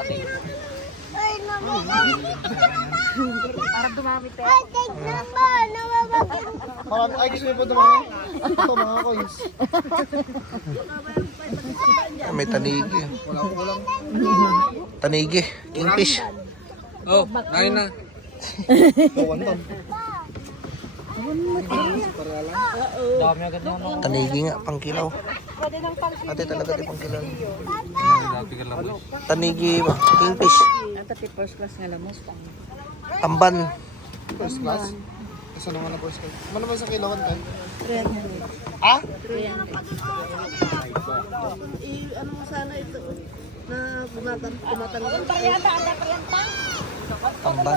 pati. Para dumami te. Marami, ay gusto niyo po dumami? Ito mga coins. Ah, may tanigi. Tanigi. Kingfish. Oh, ngayon na. Bawan ton. Dami agad na. Tanigi nga, pangkilaw. Ate talaga di boys. Tanigi ba? Kingfish. Ito ti first class nga lamos pang. Tamban. First class. Isa naman na first class. Ano naman sa kilawan tayo? 300. Ah? Eh, ano mo sana ito? Na bumatan, tumatanggal. Tamban.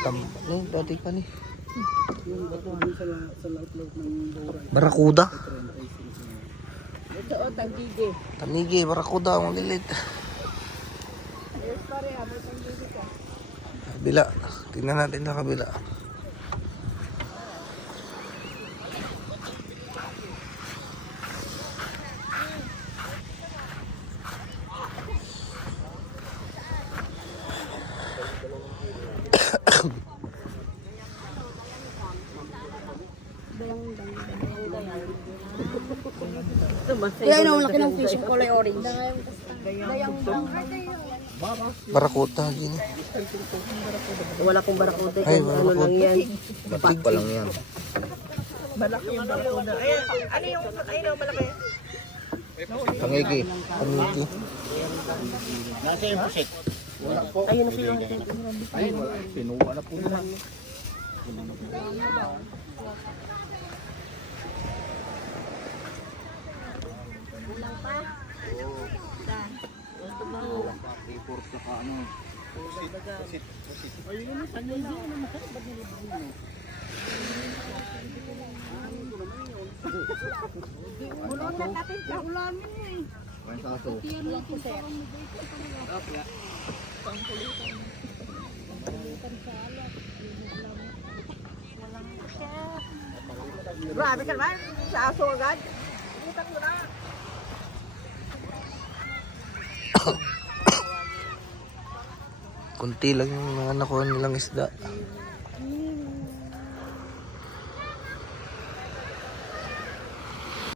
Tam, eh, dati pa ni. Barakuda. Ito o, tagige. Tanigi, barakuda, ang lilit. Kabila. Tingnan natin sa kabila. Kaya yun ang laki ng fish yung kulay orange. Barakuda, gini. Wala pong barakuda. Ay, Ano lang yan. Batig pa lang yan. Pangigi. Tanigi. Ayun na siya. Ay, wala. Pinuha na po naman. Grabe ka naman. Sa aso agad. Kunti lang yung mga nakuha nilang isda.